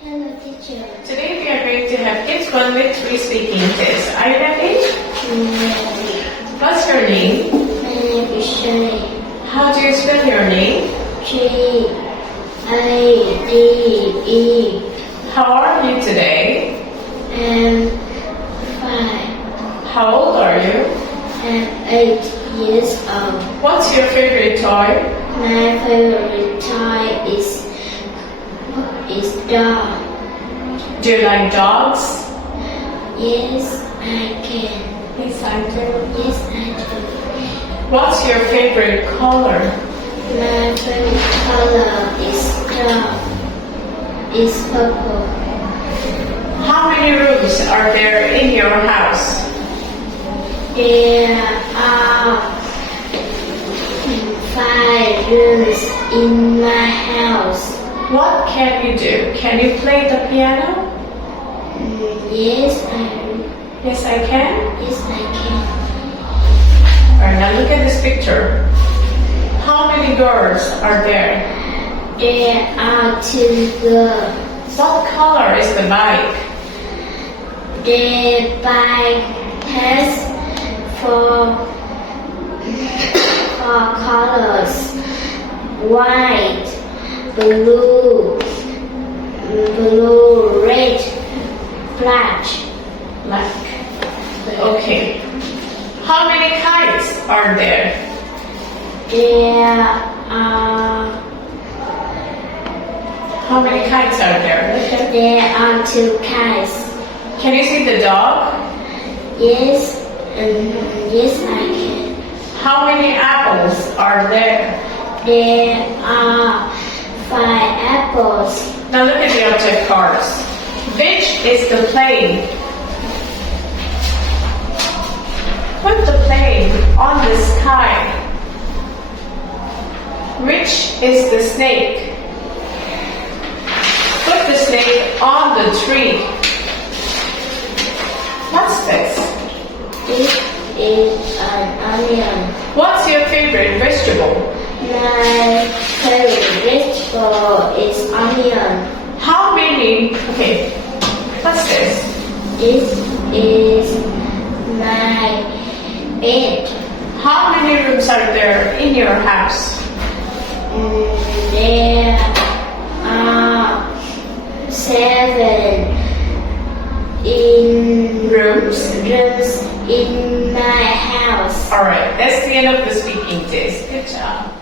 Hello, teacher. Today we are going to have Kids 1 with 3 speaking tests. Are you ready? What's your name? My name is Shirley. How do you spell your name? G-I-D-E. How are you today? I'm 5. How old are you? I'm 8 years old. What's your favorite toy? My favorite toy is dog. Do you like dogs? Yes, I can. Yes, I do. Yes, I do. What's your favorite color? My favorite color is dog. Is purple. How many rooms are there in your house? There are 5 rooms in my house. What can you do? Can you play the piano? Yes, I do. Yes, I can. Yes, I can. Alright, now look at this picture. How many girls are there? There are 2 girls. What color is the bike? The bike has 4 colors: white, blue, red, black. Okay. How many kites are there? There are How many kites are there? There are 2 kites. Can you see the dog? Yes, yes, I can. How many apples are there? There are 5 apples. Now look at the object cards. Which is the plane? Put the plane on the sky. Which is the snake? Put the snake on the tree. What's this? This is an onion. What's your favorite vegetable? My favorite vegetable is onion. How many? Okay. What's this? This is my bed. How many rooms are there in your house? There are 7 Rooms? rooms in my house. Alright, that's the end of the speaking test. Good job.